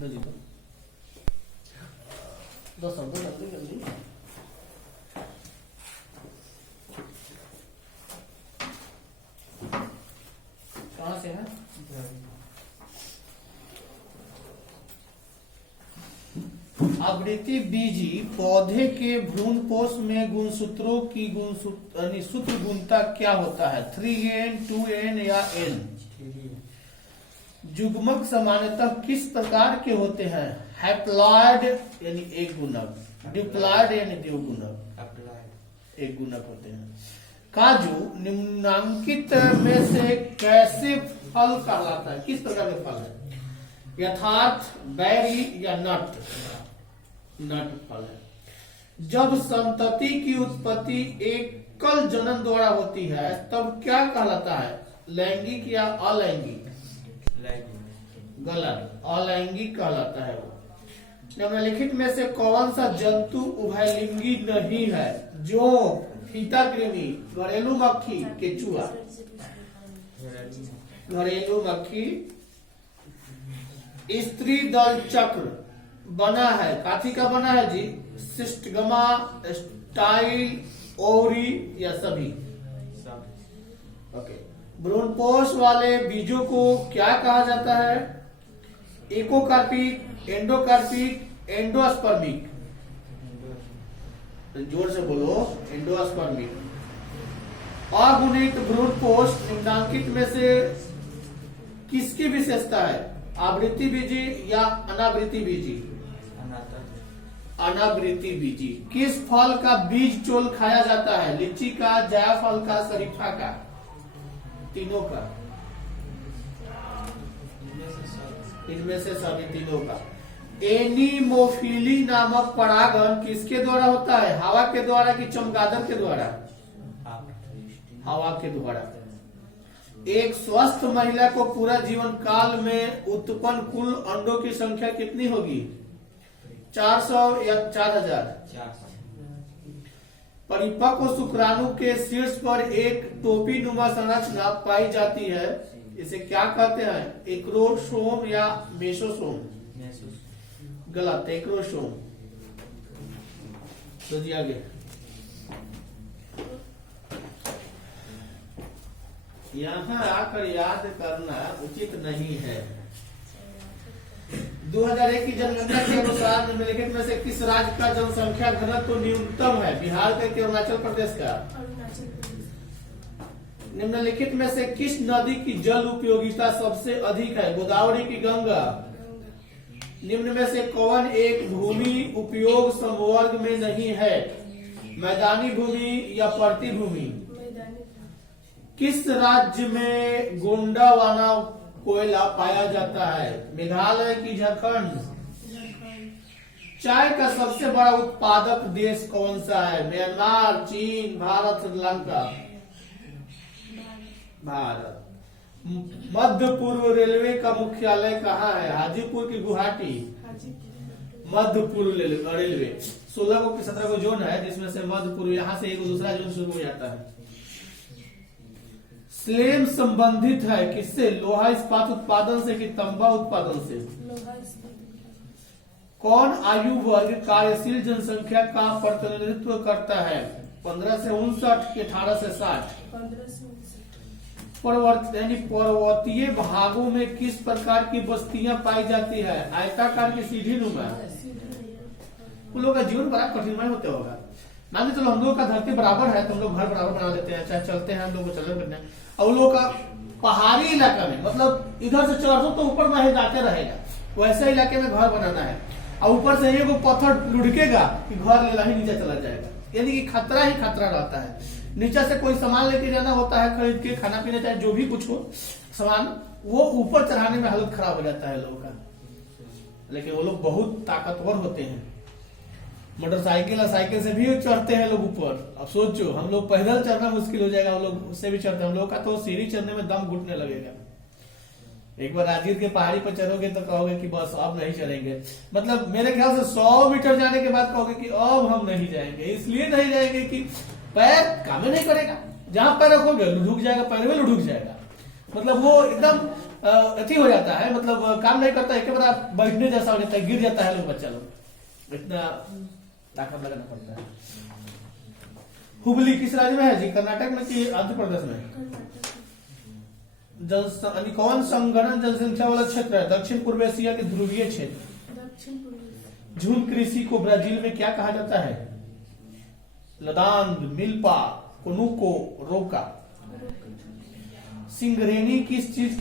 जल्दी दो शब्द जल्दी जल्दी। कहाँ से है? आवृत्ति बीजी पौधे के भ्रूणपोष में गुणसूत्रों की सूत्र गुणता क्या होता है? 3n 2n या n? युग्मक सामान्यतः किस प्रकार के होते हैं? हैप्लॉइड यानी एक गुणक, डिप्लॉइड यानी द्विगुणक, एक गुणक होते हैं। काजू निम्नांकित में से कैसे फल कहलाता है? किस प्रकार के फल है? यथार्थ, बैरी या नट? नट फल है। जब संतति की उत्पत्ति एकल जनन द्वारा होती है तब क्या कहलाता है? लैंगिक या अलैंगिक? गलत, अलैंगिक कहलाता है वो। निम्नलिखित में से कौन सा जंतु उभयलिंगी नहीं है? जोंक, फीता कृमि, घरेलू मक्खी, केचुआ? घरेलू मक्खी। स्त्री दल चक्र बना है, काथी का बना है जी? सिस्टगमा, स्टाइल, ओवरी या सभी? ओके। भ्रूणपोष वाले बीजों को क्या कहा जाता है? एकोकार्पिक, एंडोकार्पिक, एंडोस्पर्मिक? जोर से बोलो, एंडोस्पर्मिक। अगुणित भ्रूणपोष निम्नांकित में से किसकी विशेषता है? आवृत्ति बीजी या अनावृत्ति बीजी? अनावृत्ति बीजी। किस फल का बीज चोल खाया जाता है? लीची का, जायफल का, शरीफा का? तीनों का? इनमें से सभी तीनों का। एनीमोफिली नामक परागण किसके द्वारा होता है? हवा के द्वारा कि चमगादड़ के द्वारा? हवा के द्वारा। एक स्वस्थ महिला को पूरा जीवन काल में उत्पन्न कुल अंडों की संख्या कितनी होगी? 400 या 4000? परिपक्व शुक्राणु के शीर्ष पर एक टोपी नुमा संरचना पाई जाती है, इसे क्या कहते हैं? एक्रोसोम या मेसोसोम? गलत, एक्रोसोम। तो जी आगे। यहाँ आकर याद करना उचित नहीं है। 2001 की जनगणना के अनुसार निम्नलिखित में से किस राज्य का जनसंख्या घनत्व न्यूनतम है? बिहार का कि अरुणाचल प्रदेश का? निम्नलिखित में से किस नदी की जल उपयोगिता सबसे अधिक है? गोदावरी की गंगा? निम्न में से कौन एक भूमि उपयोग समवर्ग में नहीं है? मैदानी भूमि या पर्ती भूमि? किस राज्य में गोंडावाना कोयला पाया जाता है? मेघालय की झारखंड? चाय का सबसे बड़ा उत्पादक देश कौन सा है? म्यांमार, चीन, भारत, श्रीलंका? भारत। मध्य पूर्व रेलवे का मुख्यालय कहाँ है? हाजीपुर की गुवाहाटी? मध्य पूर्व रेलवे 16 को 17 को जोन है, जिसमें से मध्य पूर्व, यहाँ से एक दूसरा जोन शुरू हो जाता है। स्लेम संबंधित है किससे? लोहा इस्पात उत्पादन से कि तांबा उत्पादन से? कौन आयु वर्ग कार्यशील जनसंख्या का प्रतिनिधित्व करता है? 15 से 59 कि 18 से 60? पर्वतीय भागों में किस प्रकार की बस्तियां पाई जाती है? आयताकार की सीढ़ी नुमा? उन लोगों का जीवन बड़ा कठिनमय होते होगा। मान ली चलो हम लोग का धरती बराबर है तो हम लोग घर बराबर बना देते हैं, चाहे चलते हैं हम लोग को चलने फिरने। और उन लोगों का पहाड़ी इलाका में, मतलब इधर से चढ़ दो तो ऊपर में जाते रहेगा, वैसे इलाके में घर बनाना है। और ऊपर से एक पत्थर लुढ़केगा कि घर लेला ही नीचे चला जाएगा, यानी कि खतरा ही खतरा रहता है। नीचे से कोई सामान लेके जाना होता है, खरीद के खाना पीना चाहे जो भी कुछ हो सामान, वो ऊपर चढ़ाने में हालत खराब हो जाता है लोगों का। लेकिन वो लोग बहुत ताकतवर होते हैं, मोटरसाइकिल और साइकिल से भी चढ़ते हैं लोग ऊपर। अब सोचो हम लोग पैदल चढ़ना मुश्किल हो जाएगा, वो लोग उससे भी चढ़ते हैं। हम लोग का तो सीढ़ी चढ़ने में दम घुटने लगेगा। एक बार राजगीर के पहाड़ी पर चढ़ोगे तो कहोगे कि बस अब नहीं चढ़ेंगे, मतलब मेरे ख्याल से 100 मीटर जाने के बाद कहोगे कि अब हम नहीं जाएंगे। इसलिए नहीं जाएंगे कि पैर काम नहीं करेगा, जहां पैर रखोगे लुढ़क जाएगा, पैर में लुढ़क जाएगा। मतलब वो एकदम अति हो जाता है, मतलब काम नहीं करता है, एक बार बैठने जैसा हो जाता है, गिर जाता है लोग, बच्चा लोग, इतना ताकत लगाना पड़ता है। हुबली किस राज्य में है जी? कर्नाटक में कि आंध्र प्रदेश में? कौन संगणन जनसंख्या वाला क्षेत्र है? दक्षिण पूर्व एशिया के ध्रुवीय क्षेत्र। झूम कृषि को ब्राजील में क्या कहा जाता है? लदांग, मिल्पा, कोनुको, रोका। सिंगरेनी किस चीज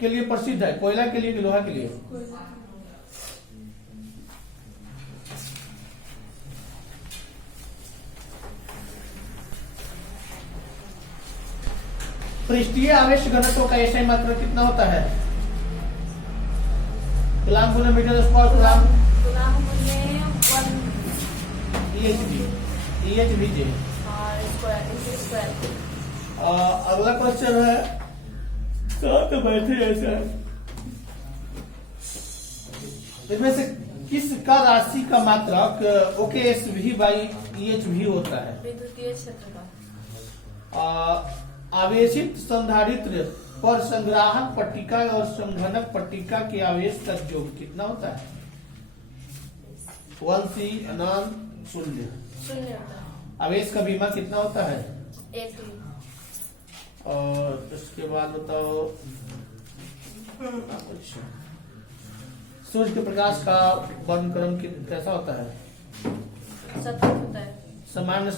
के लिए प्रसिद्ध है? कोयला के लिए कि लोहा के लिए? पृष्ठीय आवेश घनत्व का एसआई मात्रा कितना होता है? कूलम्ब गुना मीटर स्क्वायर कूलम्ब EHV। अगला क्वेश्चन है, तो बैठे ऐसा, इसमें से किस का राशि का मात्रक OKSV बाई EHV होता है? विद्युतीय क्षेत्र का। आवेशित संधारित्र पर संग्राहक पट्टिका और संघनक पट्टिका के आवेश का योग कितना होता है? 1C अनंत शून्य। आवेश का बीमा कितना होता है? 1। और उसके बाद बताओ, सूर्य के प्रकाश का वर्णक्रम कैसा होता है? सतत होता है। सामान्य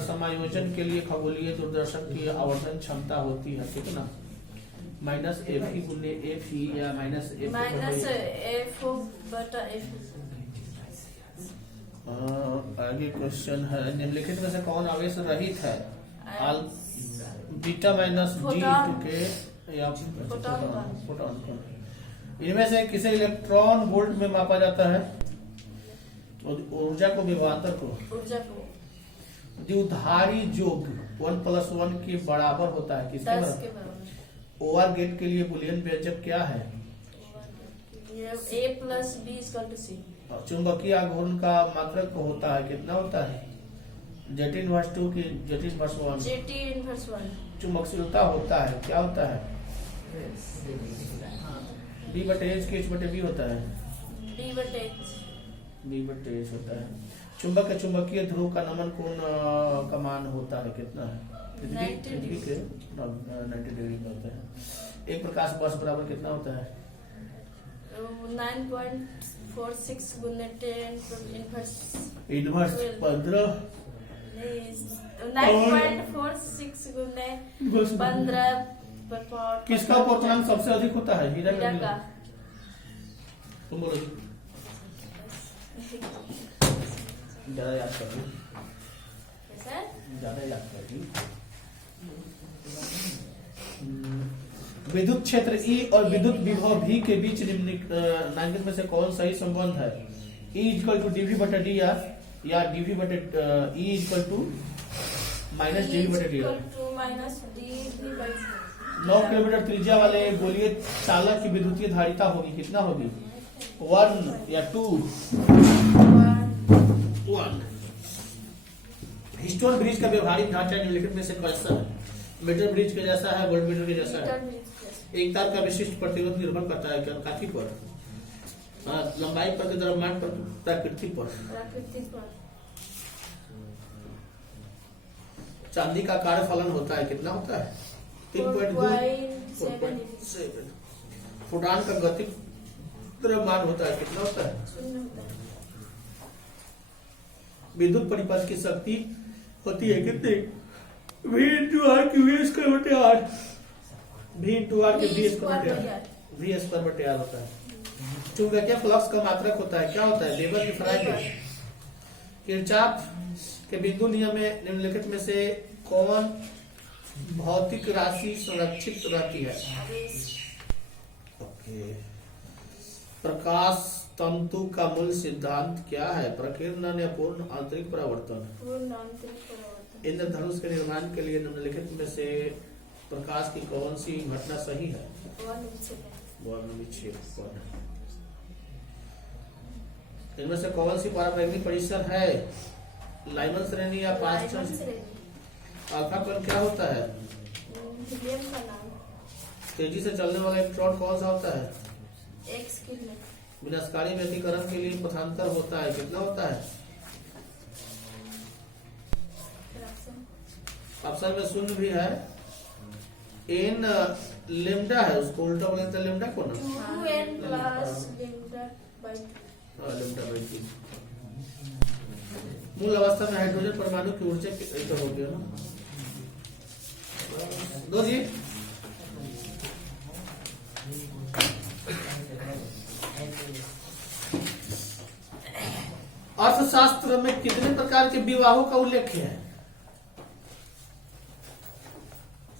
समायोजन के लिए खगोलीय दूरदर्शन की आवर्धन क्षमता होती है कितना? -FE गुने FE या -F/F। आगे क्वेश्चन है, निम्नलिखित में से कौन आवेश रहित है? बीटा -D के या फोटॉन। इनमें से किसे इलेक्ट्रॉन वोल्ट में मापा जाता है? ऊर्जा को, विभवांतर को? ऊर्जा को। द्विधारी योग 1+1 के बराबर होता है किसके बराबर? ओवर गेट के लिए बुलियन व्यंजक क्या है? A + B = C। चुंबकीय आघूर्ण का मात्रक होता है कितना होता है? Z−2 की Z−1? ZT−1। चुंबकशीलता होता है क्या होता है? B/H के H/B होता है? B/H। B/H होता है। चुंबक के चुंबकीय ध्रुव का नमन कोण का मान होता है कितना है? पृथ्वी के 90 डिग्री का होता है। एक प्रकाश वर्ष बराबर कितना होता है? 9.46 गुने 10 इनवर्स 15। 9.46 गुने 15 पर। किसका अपवर्तनांक सबसे अधिक होता है? हीरा का। तुम बोलो। ज्यादा याद कर ली, ज्यादा याद कर ली। विद्युत क्षेत्र E और विद्युत विभव V के बीच निम्नलिखित में से कौन सही संबंध है? E = dV/d या dV/E = -dV/d। 9 किलोमीटर त्रिज्या वाले गोलीय चालक की विद्युतीय धारिता होगी कितना होगी? 1 या 2? 1। हिस्टोन ब्रिज का व्यवहारिक ढांचा निम्नलिखित में से कैसा है? मीटर ब्रिज के जैसा है? वोल्ट मीटर के जैसा है? एक तार का विशिष्ट प्रतिरोध निर्भर करता है काफी पर? लंबाई पर, द्रव्यमान पर, प्रकृति पर? चांदी का कार्य फलन होता है कितना होता है? 3.2। फोटॉन का गति द्रव्यमान होता है कितना होता है? विद्युत परिपथ की शक्ति होती है कितनी? V/R की V²/R। V/R के V²/R होता है। चुंबकीय फ्लक्स का मात्रक होता है क्या होता है? वेबर की फराइड। किरचॉफ के बिंदु नियम में निम्नलिखित में से कौन भौतिक राशि संरक्षित रहती है? ओके। प्रकाश तंतु का मूल सिद्धांत क्या है? प्रकीर्णन या पूर्ण आंतरिक परावर्तन? पूर्ण आंतरिक परावर्तन। इंद्रधनुष के निर्माण के लिए निम्नलिखित में से प्रकाश की कौन सी घटना सही है? वर्ण। इनमें से कौन सी परावैंगिक परिसर है? लाइमन श्रेणी या पास्चर? अल्फा कण क्या होता है? तेजी से चलने वाला इलेक्ट्रॉन कौन सा होता है? एक्स के लिए विनाशकारी व्यतिकरण के लिए पथांतर होता है, कितना होता है? ऑप्शन में शून्य भी है। एन लेमडा है, उसको उल्टा बोलते हैं लेमडा को ना, 2n plus lambda by lambda by 3। मूल अवस्था में हाइड्रोजन परमाणु की ऊर्जा तो हो गया ना। दो जी अर्थशास्त्र में कितने प्रकार के विवाहों का उल्लेख है?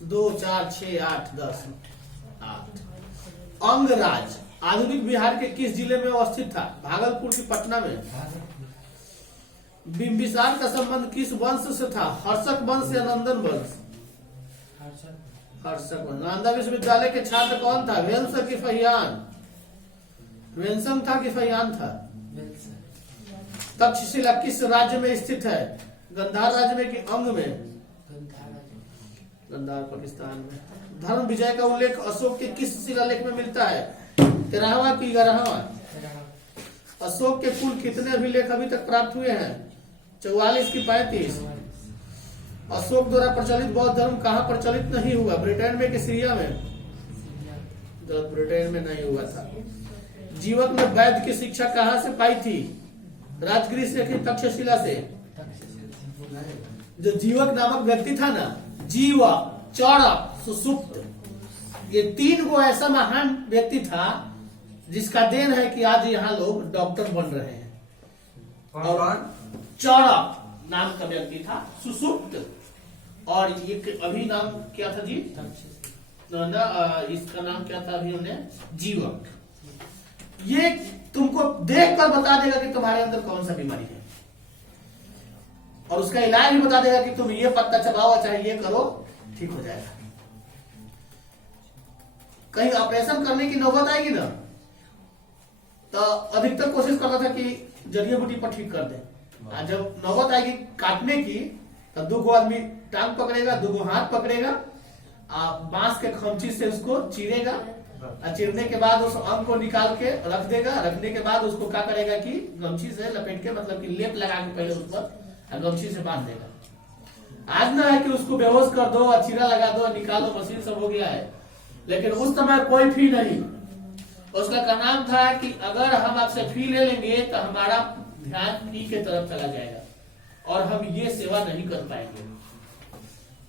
2, 4, 6, 8, 10, 8। अंगराज आधुनिक बिहार के किस जिले में अवस्थित था? भागलपुर की पटना में। बिंबिसार का संबंध किस वंश से था? हर्षक वंश या नंदन वंश? हर्षक वंश। नालंदा विश्वविद्यालय के छात्र कौन था? वेल्स की फहियान? वेल्सम था कि फहियान था? तक्षशिला किस राज्य में स्थित है? गंधार राज्य में कि अंग में? गंधार पाकिस्तान में। धर्म विजय का उल्लेख अशोक के किस शिलालेख में मिलता है? 13वां की 11वां? अशोक के कुल कितने अभिलेख अभी तक प्राप्त हुए हैं? 44 की 35? अशोक द्वारा प्रचलित बौद्ध धर्म कहाँ प्रचलित नहीं हुआ? ब्रिटेन में कि सीरिया में? ब्रिटेन में नहीं हुआ था। जीवक ने वैद्य की शिक्षा कहाँ से पाई थी? राजगृह से कि तक्षशिला से? जो जीवक नामक व्यक्ति था ना, जीवक, चौड़क, सुसुप्त, ये 3 गो ऐसा महान व्यक्ति था जिसका देन है कि आज यहाँ लोग डॉक्टर बन रहे हैं। और चौड़क नाम का व्यक्ति था, सुसुप्त, और ये अभी नाम क्या था जी? इसका नाम क्या था अभी हमने? जीवक। ये तुमको देखकर बता देगा कि तुम्हारे अंदर कौन सा बीमारी है, और उसका इलाज भी बता देगा कि तुम ये पत्ता चबाओ, चाहे ये करो, ठीक हो जाएगा। कहीं ऑपरेशन करने की नौबत आएगी ना, तो अधिकतर कोशिश करता था कि जड़ी बूटी पर ठीक कर दे। जब नौबत आएगी काटने की, तब 2 गो आदमी टांग पकड़ेगा, 2 गो हाथ पकड़ेगा, बांस के खमची से उसको चीरेगा, चीरने के बाद उस अंग को निकाल के रख देगा। रखने के बाद उसको क्या करेगा कि गमछी से लपेट के, मतलब कि लेप लगा के पहले उस पर गमछी से बांध देगा। आज ना है कि उसको बेहोश कर दो, चीरा लगा दो, निकालो, मशीन सब हो गया है। लेकिन उस समय कोई फी नहीं। उसका का नाम था कि अगर हम आपसे फी ले लेंगे तो हमारा ध्यान फी के तरफ चला जाएगा और हम ये सेवा नहीं कर पाएंगे।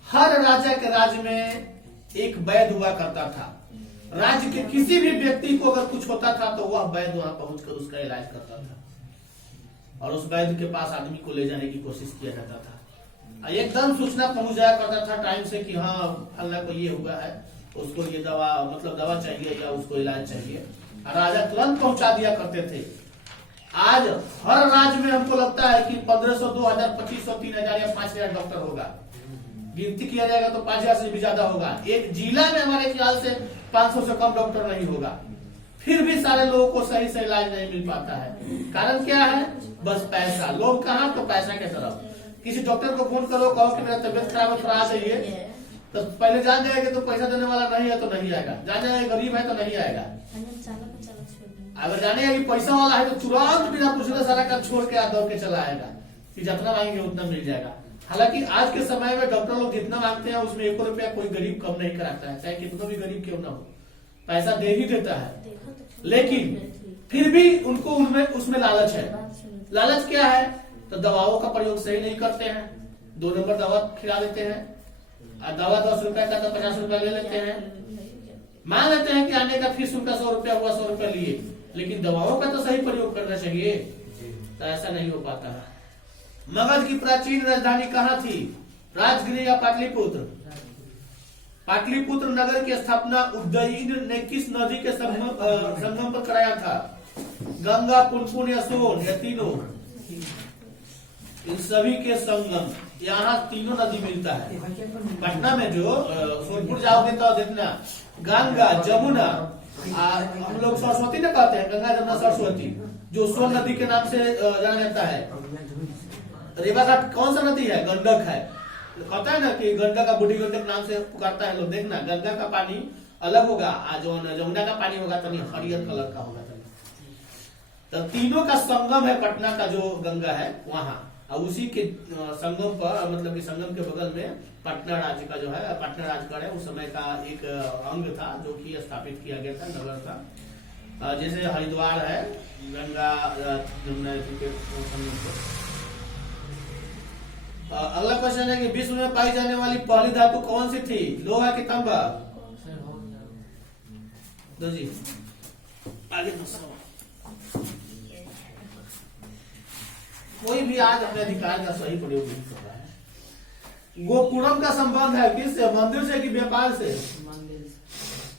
हर राजा के राज्य में एक वैद्य हुआ करता था। राज्य के किसी भी व्यक्ति को अगर कुछ होता था तो वह वैद्य वहां पहुंचकर उसका इलाज करता था, और उस वैद्य के पास आदमी को ले जाने की कोशिश किया जाता था। एकदम सूचना पहुंच जाया करता था टाइम से कि हाँ फलना को ये हुआ है, उसको ये दवा, मतलब दवा चाहिए या उसको इलाज चाहिए, राजा तुरंत पहुंचा दिया करते थे। आज हर राज्य में हमको लगता है कि 1500, 2000, 2500, 3000 या 5000 डॉक्टर होगा। गिनती किया जाएगा तो 5000 से भी ज्यादा होगा। एक जिला में हमारे ख्याल से 500 से कम डॉक्टर नहीं होगा। फिर भी सारे लोगों को सही से इलाज नहीं मिल पाता है। कारण क्या है? बस पैसा। लोग कहाँ? तो पैसा के तरफ। किसी डॉक्टर को फोन करो, कहो कि मेरा तबियत खराब है, थोड़ा आ जाइए, तो पहले जान जाएगा तो पैसा देने वाला नहीं है तो नहीं आएगा, जान जाएगा गरीब है तो नहीं आएगा। अगर जानेगा कि पैसा वाला है तो तुरंत बिना पूछने सारा काम छोड़ के दौड़ के चला आएगा कि जितना मांगेंगे उतना मिल जाएगा। हालांकि आज के समय में डॉक्टर लोग जितना मांगते हैं उसमें 1 रुपया कोई गरीब कम नहीं कराता है, चाहे कितना भी गरीब क्यों ना हो, पैसा दे ही देता है। लेकिन फिर भी उनको उसमें लालच है। लालच क्या है? तो दवाओं का प्रयोग सही नहीं करते हैं, 2 नंबर दवा खिला देते हैं, दवा 10 रुपया का तो 50 रुपया ले लेते हैं। मान लेते हैं कि आने का फीस उनका 100 रुपया हुआ, 100 रुपया लिए, लेकिन दवाओं का तो सही प्रयोग करना चाहिए, तो ऐसा नहीं हो पाता है। मगध की प्राचीन राजधानी कहाँ थी? राजगृह या पाटलिपुत्र? पाटलिपुत्र नगर की स्थापना उदयन ने किस नदी के संगम पर कराया था? गंगा, पुनपुन या सोन, या तीनों? इन सभी के संगम। यहाँ तीनों नदी मिलता है। पटना में जो सोनपुर जाओगे तो देखना गंगा, जमुना, हम लोग सरस्वती ना कहते हैं, गंगा जमुना सरस्वती, जो सोन नदी के नाम से जाना जाता है। रेवाघाट कौन सा नदी है? गंडक है। कहता है ना कि गंडक का बूढ़ी गंडक नाम से पुकारता है लोग। देखना गंगा का पानी अलग होगा, जो जमुना का पानी होगा तनी हरियर कलर का होगा तनी। तो तीनों का संगम है पटना का जो गंगा है वहां, और उसी के संगम पर मतलब कि संगम के बगल में पटना राज्य का जो है पटना राजगढ़ है, उस समय का एक अंग था जो कि स्थापित किया गया था, नगर था। जैसे हरिद्वार है गंगा जमुना के संगम पर। अगला क्वेश्चन है कि विश्व में पाई जाने वाली पहली धातु कौन सी थी, लोहा की तांबा? दो जी आगे दूसरा। कोई भी आज अपने अधिकार का सही प्रयोग नहीं कर रहा है। गोपुरम का संबंध है किससे, मंदिर से कि व्यापार से?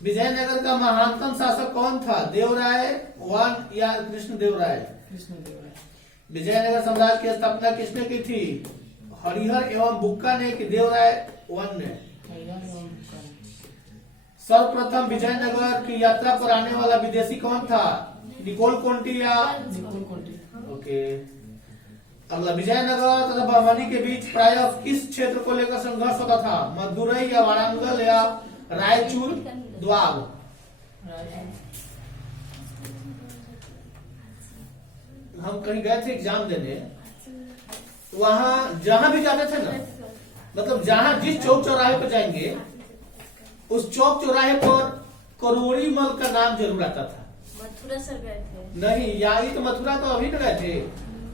विजयनगर का महानतम शासक कौन था, देवराय वन या कृष्णदेवराय? विजयनगर साम्राज्य की स्थापना किसने की थी, हरिहर एवं बुक्का ने कि देवराय वन ने? सर्वप्रथम विजयनगर की यात्रा पर आने वाला विदेशी कौन था, निकोल कोंटी या? ओके। अगला, विजयनगर तथा बहमनी के बीच प्रायः किस क्षेत्र को लेकर संघर्ष होता था, मदुरई या वारंगल या रायचूर द्वाब? हम कहीं गए थे एग्जाम देने, वहां जहां भी जाते थे ना, मतलब जहां जिस चौक चौराहे पर जाएंगे उस चौक चौराहे पर करोड़ी मल का नाम जरूर आता था। मथुरा से गए थे? नहीं, यही तो मथुरा तो अभी तो गए थे,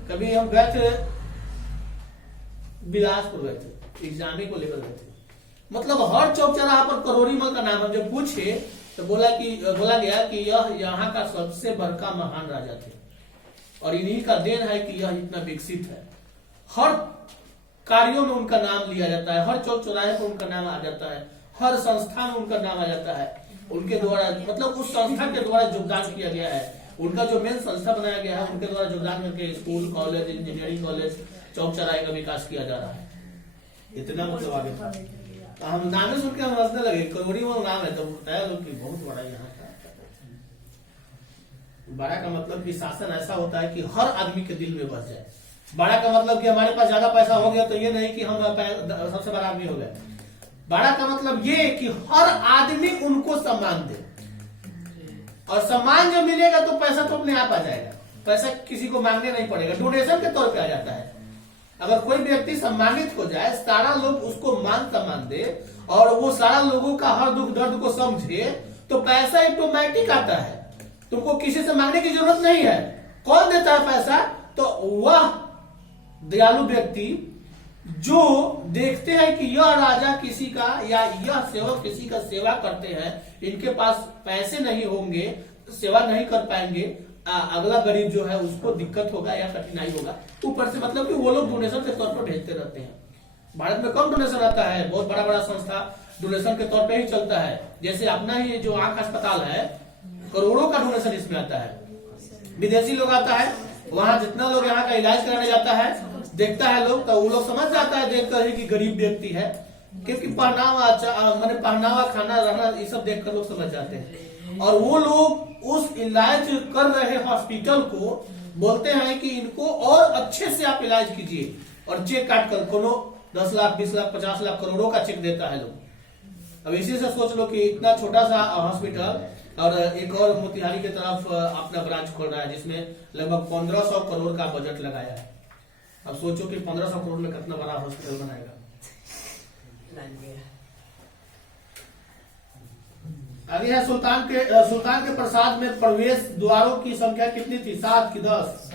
कभी हम गए थे बिलासपुर गए थे, एग्जाम को लेकर गए थे। मतलब हर चौक चौराहा पर करोड़ी मल का नाम, हम जब पूछे तो बोला गया कि यह यहाँ का सबसे बड़का महान राजा थे और इन्हीं का देन है कि यह इतना विकसित है। हर कार्यों में उनका नाम लिया जाता है, हर चौक चौराहे पर उनका नाम आ जाता है, हर संस्था में उनका नाम आ जाता है। उनके द्वारा मतलब उस संस्था के द्वारा योगदान किया गया है, उनका जो मेन संस्था बनाया गया है उनके द्वारा योगदान करके स्कूल कॉलेज इंजीनियरिंग कॉलेज चौक चौराहे का विकास किया जा रहा है। इतना मतलब आगे था। तो हम नामे सुन के हम हंसने लगे, करोड़ी वो नाम है, तो बताया लोग कि बहुत बड़ा यहाँ का। बड़ा का मतलब कि शासन ऐसा होता है कि हर आदमी के दिल में बस जाए। बड़ा का मतलब कि हमारे पास ज्यादा पैसा हो गया तो ये नहीं कि हम सबसे बड़ा आदमी हो गए। बड़ा का मतलब ये कि हर आदमी उनको सम्मान दे, और सम्मान जब मिलेगा तो पैसा तो अपने आप आ जाएगा, पैसा किसी को मांगने नहीं पड़ेगा, डोनेशन के तौर पे आ जाता है। अगर कोई व्यक्ति सम्मानित हो जाए, सारा लोग उसको मान सम्मान दे और वो सारा लोगों का हर दुख दर्द को समझे, तो पैसा ऑटोमेटिक आता है, तुमको किसी से मांगने की जरूरत नहीं है। कौन देता है पैसा, तो वह दयालु व्यक्ति जो देखते हैं कि यह राजा किसी का या यह सेवक किसी का सेवा करते हैं, इनके पास पैसे नहीं होंगे, सेवा नहीं कर पाएंगे, अगला गरीब जो है उसको दिक्कत होगा या कठिनाई होगा, ऊपर से मतलब कि वो लोग डोनेशन के तौर पर भेजते रहते हैं। भारत में कम डोनेशन आता है, बहुत बड़ा बड़ा संस्था डोनेशन के तौर पे ही चलता है। जैसे अपना ही जो आंख अस्पताल है, करोड़ों का डोनेशन इसमें आता है। विदेशी लोग आता है, वहां जितना लोग यहाँ का इलाज कराने जाता है, देखता है लोग, तो वो लोग समझ जाता है देखकर ही कि गरीब व्यक्ति है, क्योंकि पहनावा मैंने पहनावा खाना रहना ये सब देखकर लोग समझ जाते हैं। और वो लोग उस इलाज कर रहे हॉस्पिटल को बोलते हैं कि इनको और अच्छे से आप इलाज कीजिए, और चेक काट कर कोनो 10 लाख 20 लाख 50 लाख करोड़ों का चेक देता है लोग। अब इसी से सोच लो कि इतना छोटा सा हॉस्पिटल, और एक और मोतिहारी की तरफ अपना ब्रांच खोल रहा है जिसमें लगभग 1500 करोड़ का बजट लगाया है। अब सोचो कि 1500 करोड़ में कितना बड़ा हॉस्पिटल बनाएगा। आगे है सुल्तान के प्रसाद में प्रवेश द्वारों की संख्या कितनी थी, 7 की 10?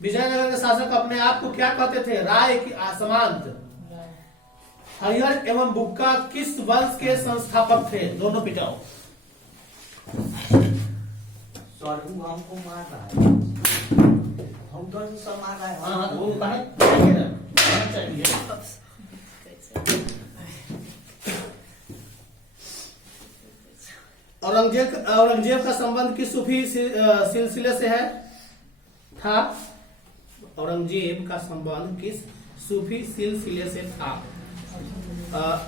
विजयनगर के शासक अपने आप को क्या कहते थे, राय की सामंत? हरिहर एवं बुक्का किस वंश के संस्थापक थे? दोनों पिटाओ। सॉरी हमको मार रहा है, हम तो मार रहा है। हाँ वो चाहिए। औरंगजेब का संबंध किस सूफी सिलसिले से है था? औरंगजेब का संबंध किस सूफी सिलसिले से था?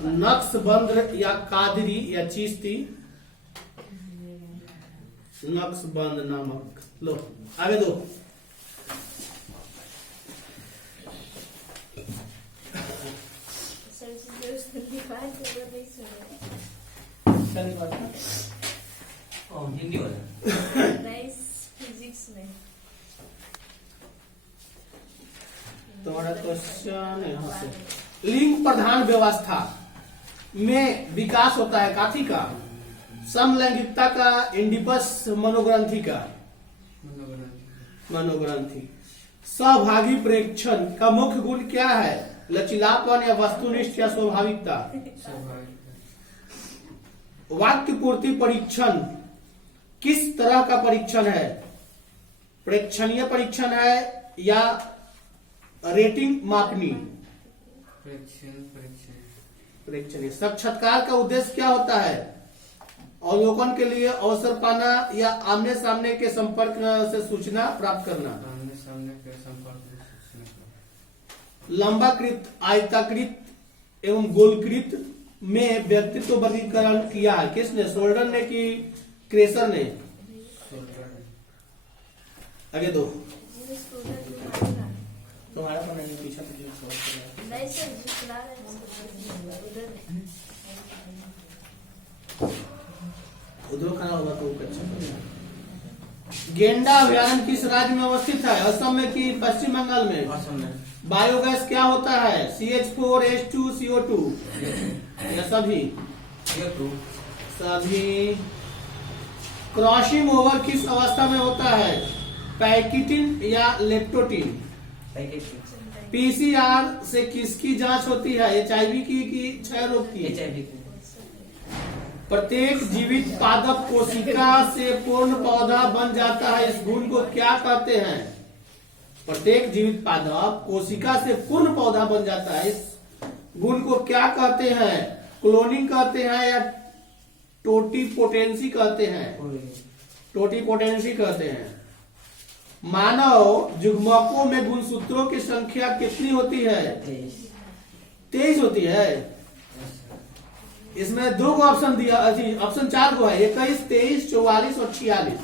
नक्शबंद या कादरी या चिश्ती? नक्शबंद नामक। लो आगे दो। शिक्षा की बात है। और हिंदी वाला नहीं, फिजिक्स में। तुम्हारा क्वेश्चन यहाँ से, लिंग प्रधान व्यवस्था में विकास होता है काथी का? समलैंगिकता का, इंडिपस मनोग्रंथि का, मनोग्रंथि। सहभागी प्रेक्षण का मुख्य गुण क्या है? लचीलापन या वस्तुनिष्ठ या स्वाभाविकता? वाक्य पूर्ति परीक्षण किस तरह का परीक्षण है? प्रेक्षणीय परीक्षण है या रेटिंग मापनी? प्रेक्षणीय। साक्षात्कार का उद्देश्य क्या होता है? अवलोकन के लिए अवसर पाना या आमने सामने के संपर्क से सूचना प्राप्त करना? लंबाकृत, आयताकृत एवं गोलकृत में व्यक्तित्व वर्गीकरण किया है किसने? सोल्डर ने कि क्रेसर ने? आगे दो तुम्हारा तो नहीं, पीछे नहीं सर, जितना है उधर। उधर खड़ा होगा तो अच्छा। गेंडा अभयारण्य किस राज्य में अवस्थित है? असम में कि पश्चिम बंगाल में? असम में। बायोगैस क्या होता है? CH4H2CO2 या सभी? सभी। क्रॉसिंग ओवर किस अवस्था में होता है? पैकिटिन या लेप्टोटिन? PCR से किसकी जांच होती है? HIV की कि क्षय रोग की? HIV प्रत्येक जीवित पादप कोशिका से पूर्ण पौधा बन जाता है, इस गुण को क्या कहते हैं? प्रत्येक जीवित पादप कोशिका से पूर्ण पौधा बन जाता है, इस गुण को क्या कहते हैं? क्लोनिंग कहते हैं या टोटीपोटेंसी कहते हैं? टोटीपोटेंसी कहते हैं। मानव युग्मकों में गुणसूत्रों की संख्या कितनी होती है? 23 होती है। इसमें दो ऑप्शन दिया, ऑप्शन 4 को है, 21, 23, 44 और 46।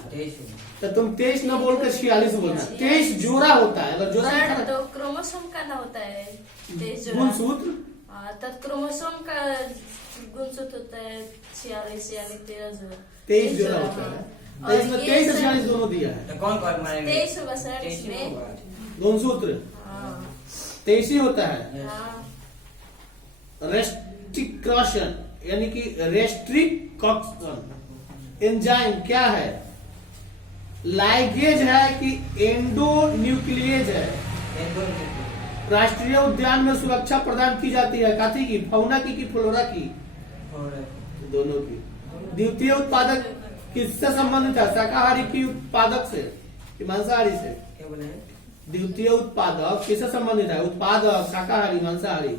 तो तुम 23 न बोल कर 46 बोलना। 23 जोड़ा होता है, अगर जोड़ा सर तो क्रोमोसोम का ना होता है 23 जोड़ा। गुणसूत्र तब क्रोमोसोम का गुणसूत्र होता है 46 यानी 13 जोड़ा। 23 जोड़ा होता है। तो इसमें 23 और 46 दोनों दिया है। तो कौन कौन मारेंगे? 23 होगा सर इसमें। गुणसूत्र हाँ 23 ही होता है। हाँ। रेस्ट्रिक्शन यानी कि रेस्ट्रिक्शन एंजाइम क्या है? लाइगेज है कि एंडोन्यूक्लिएज है? राष्ट्रीय उद्यान में सुरक्षा प्रदान की जाती है काथी की? फौना की फ्लोरा की? दोनों की। द्वितीय उत्पादक किससे संबंधित है? शाकाहारी की उत्पादक से कि मांसाहारी से? क्या बोले? द्वितीय उत्पादक किससे संबंधित है? उत्पादक शाकाहारी मांसाहारी?